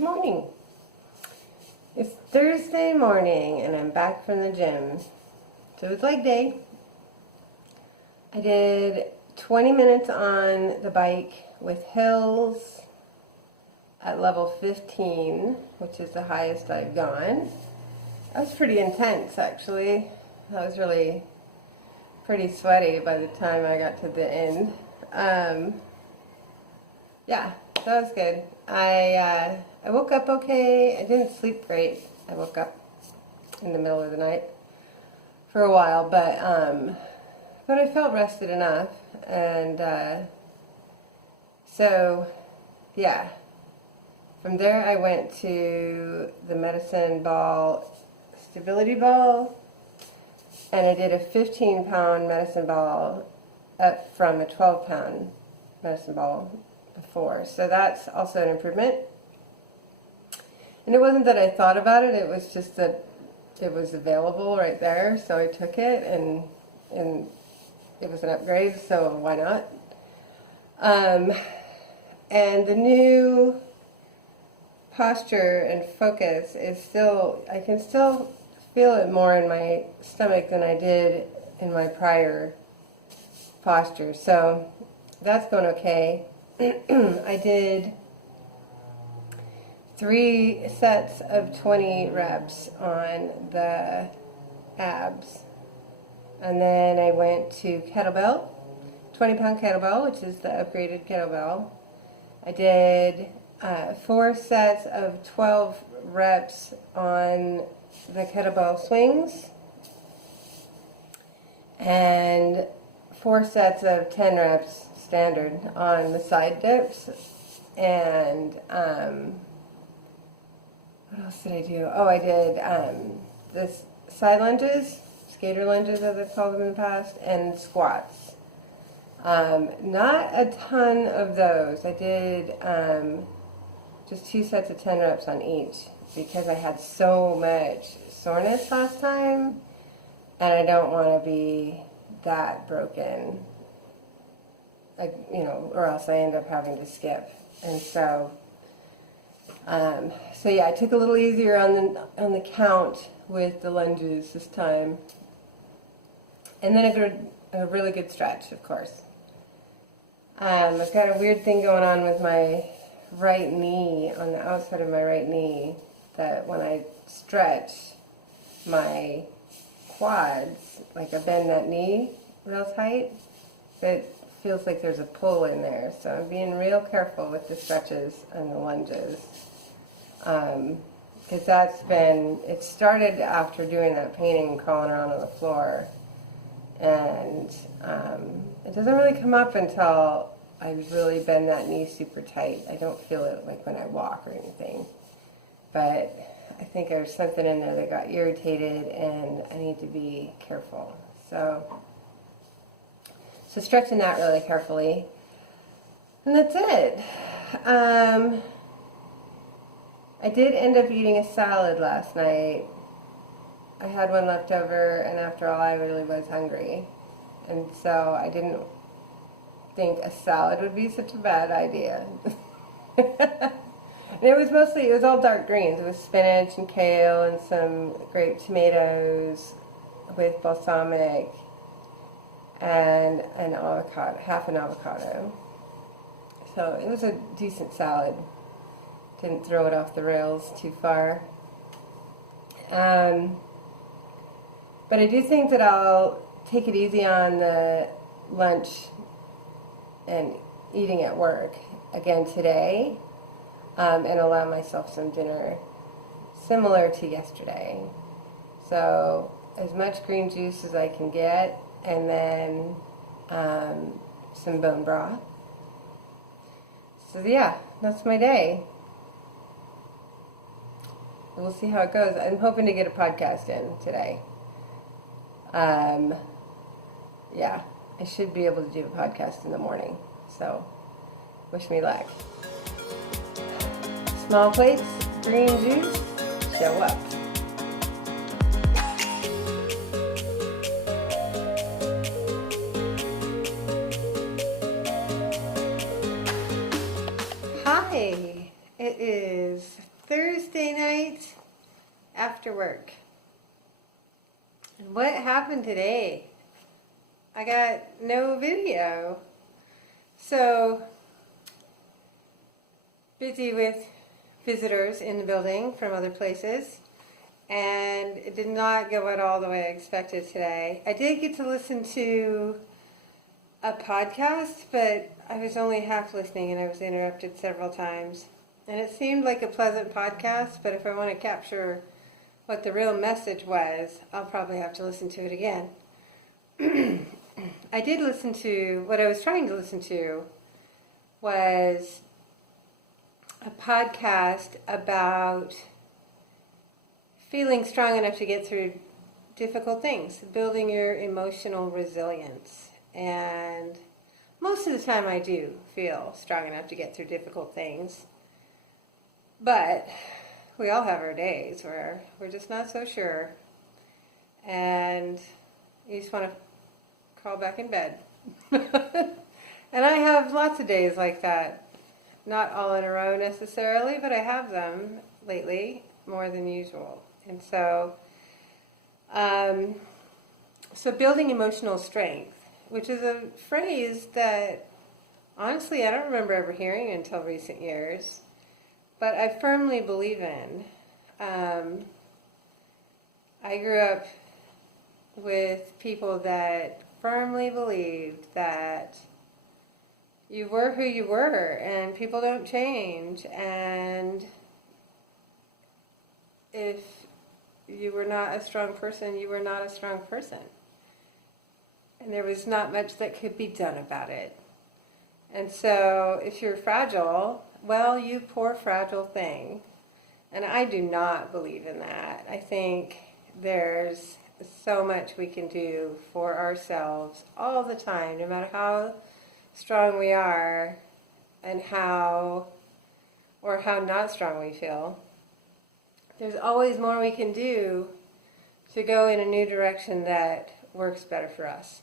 Good morning. It's Thursday morning and I'm back from the gym. So it's leg day. I did 20 minutes on the bike with hills at level 15, which is the highest I've gone. That was pretty intense actually. That was really pretty sweaty by the time I got to the end. Yeah, so that was good. I woke up okay. I didn't sleep great. I woke up in the middle of the night for a while, but I felt rested enough, and so yeah. From there, I went to the medicine ball, stability ball, and I did a 15-pound medicine ball up from a 12-pound medicine ball before. So that's also an improvement. And it wasn't that I thought about it, it was just that it was available right there, so I took it, and it was an upgrade, so why not? And the new posture and focus is still, I can still feel it more in my stomach than I did in my prior posture. So that's going okay. I did 3 sets of 20 reps on the abs. And then I went to kettlebell, 20-pound kettlebell, which is the upgraded kettlebell. I did 4 sets of 12 reps on the kettlebell swings and 4 sets of 10 reps standard on the side dips. And what else did I do? Oh, I did this side lunges, skater lunges as I've called them in the past, and squats. Not a ton of those. I did just 2 sets of 10 reps on each because I had so much soreness last time, and I don't want to be that broken, or else I end up having to skip. And so yeah, I took a little easier on the count with the lunges this time, and then I did a really good stretch, of course. I've got a weird thing going on with my right knee, on the outside of my right knee, that when I stretch my quads, like I bend that knee real tight, it feels like there's a pull in there. So I'm being real careful with the stretches and the lunges. Because it started after doing that painting and crawling around on the floor. And it doesn't really come up until I really bend that knee super tight. I don't feel it like when I walk or anything. But I think there's something in there that got irritated and I need to be careful. So stretching that really carefully. And that's it. I did end up eating a salad last night. I had one left over, and after all, I really was hungry. And so I didn't think a salad would be such a bad idea. And it was all dark greens. It was spinach and kale and some grape tomatoes with balsamic and an avocado, half an avocado. So it was a decent salad. Didn't throw it off the rails too far. But I do think that I'll take it easy on the lunch and eating at work again today, and allow myself some dinner similar to yesterday. So as much green juice as I can get, and then some bone broth. So yeah, that's my day. We'll see how it goes. I'm hoping to get a podcast in today. Yeah, I should be able to do a podcast in the morning. So, wish me luck. Small plates, green juice, show up. Hi, it is Thursday night after work. And what happened today? I got no video. So, busy with visitors in the building from other places. And it did not go out all the way I expected today. I did get to listen to a podcast, but I was only half listening and I was interrupted several times. And it seemed like a pleasant podcast, but if I want to capture what the real message was, I'll probably have to listen to it again. I did listen to, what I was trying to listen to was a podcast about feeling strong enough to get through difficult things, building your emotional resilience. And most of the time I do feel strong enough to get through difficult things. But we all have our days where we're just not so sure. And you just want to crawl back in bed. And I have lots of days like that. Not all in a row necessarily, but I have them lately more than usual. And so building emotional strength, which is a phrase that, honestly, I don't remember ever hearing until recent years, but I firmly believe in. I grew up with people that firmly believed that you were who you were, and people don't change, and if you were not a strong person, you were not a strong person. And there was not much that could be done about it. And so if you're fragile, well, you poor fragile thing. And I do not believe in that. I think there's so much we can do for ourselves all the time, no matter how strong we are and how not strong we feel. There's always more we can do to go in a new direction that works better for us.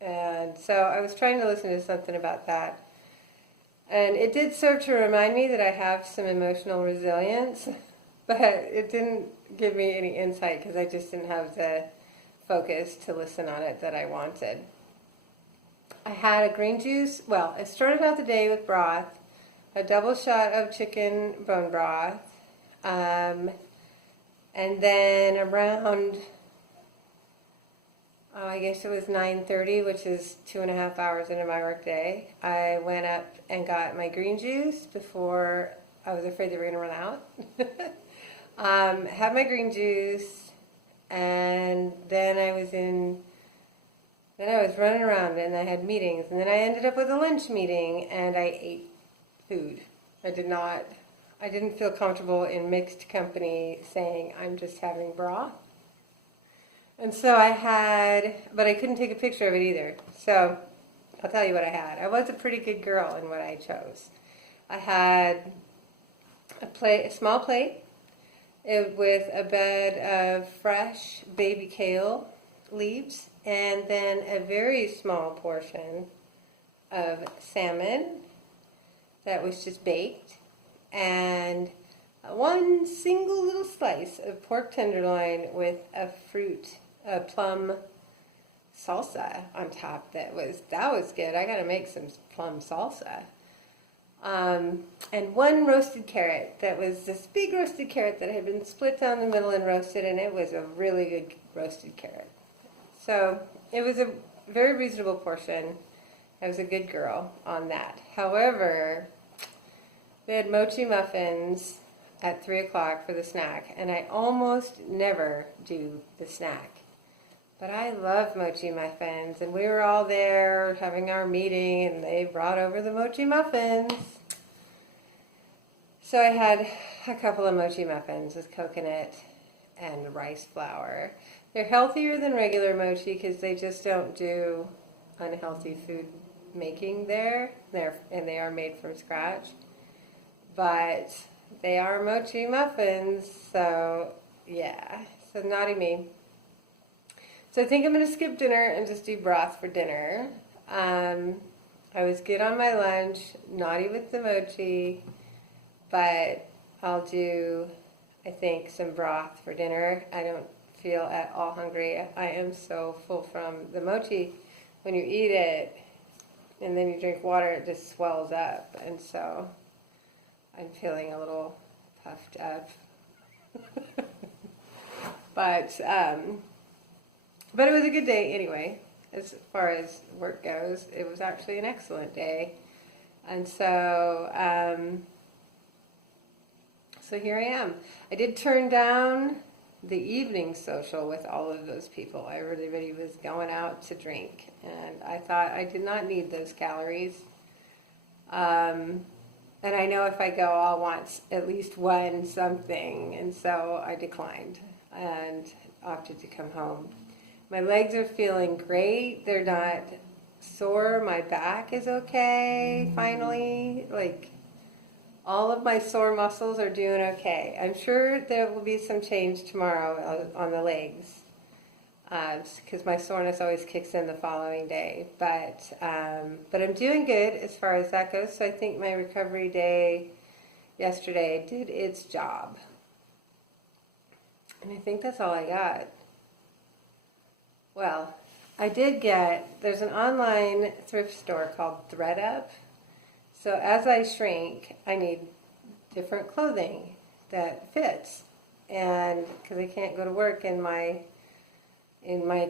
And so I was trying to listen to something about that. And it did serve to remind me that I have some emotional resilience, but it didn't give me any insight because I just didn't have the focus to listen on it that I wanted. I had a green juice. Well, I started out the day with broth, a double shot of chicken bone broth, and then around, I guess it was 9:30, which is 2.5 hours into my work day, I went up and got my green juice before I was afraid they were going to run out. Had my green juice, and then I was running around and I had meetings, and then I ended up with a lunch meeting and I ate food. I didn't feel comfortable in mixed company saying I'm just having broth. And so but I couldn't take a picture of it either. So I'll tell you what I had. I was a pretty good girl in what I chose. I had a small plate with a bed of fresh baby kale leaves, and then a very small portion of salmon that was just baked, and one single little slice of pork tenderloin with a plum salsa on top. That was good. I gotta make some plum salsa. And one roasted carrot that was this big roasted carrot that had been split down the middle and roasted, and it was a really good roasted carrot. So it was a very reasonable portion. I was a good girl on that. However, they had mochi muffins at 3 o'clock for the snack, and I almost never do the snack. But I love mochi muffins, and we were all there having our meeting, and they brought over the mochi muffins. So I had a couple of mochi muffins with coconut and rice flour. They're healthier than regular mochi because they just don't do unhealthy food making there. They are made from scratch. But they are mochi muffins, so yeah. So naughty me. So I think I'm going to skip dinner and just do broth for dinner. I was good on my lunch, naughty with the mochi, but I'll do, I think, some broth for dinner. I don't feel at all hungry. I am so full from the mochi. When you eat it and then you drink water, it just swells up. And so I'm feeling a little puffed up. But it was a good day anyway. As far as work goes, it was actually an excellent day. And so, so here I am. I did turn down the evening social with all of those people. Everybody was going out to drink, and I thought I did not need those calories. And I know if I go, I'll want at least one something, and so I declined and opted to come home. My legs are feeling great. They're not sore. My back is okay, finally. Like, all of my sore muscles are doing okay. I'm sure there will be some change tomorrow on the legs, because my soreness always kicks in the following day. But I'm doing good as far as that goes. So I think my recovery day yesterday did its job. And I think that's all I got. Well, I did there's an online thrift store called ThredUp. So as I shrink, I need different clothing that fits. And because I can't go to work in my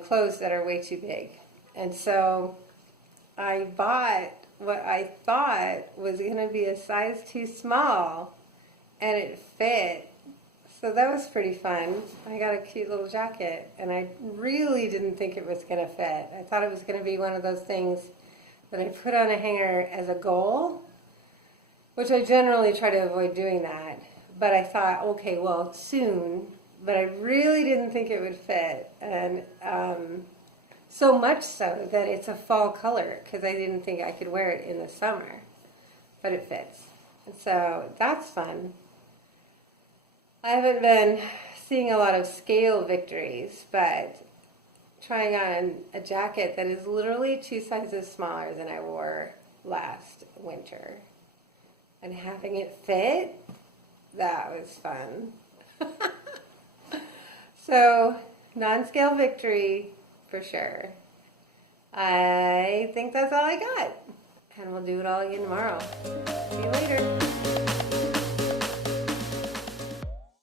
clothes that are way too big. And so I bought what I thought was going to be a size too small, and it fit. So that was pretty fun. I got a cute little jacket, and I really didn't think it was going to fit. I thought it was going to be one of those things that I put on a hanger as a goal, which I generally try to avoid doing that. But I thought, okay, well, soon. But I really didn't think it would fit. And so much so that it's a fall color, because I didn't think I could wear it in the summer. But it fits. And so that's fun. I haven't been seeing a lot of scale victories, but trying on a jacket that is literally 2 sizes smaller than I wore last winter and having it fit, that was fun. So, non-scale victory for sure. I think that's all I got. And we'll do it all again tomorrow. See you later.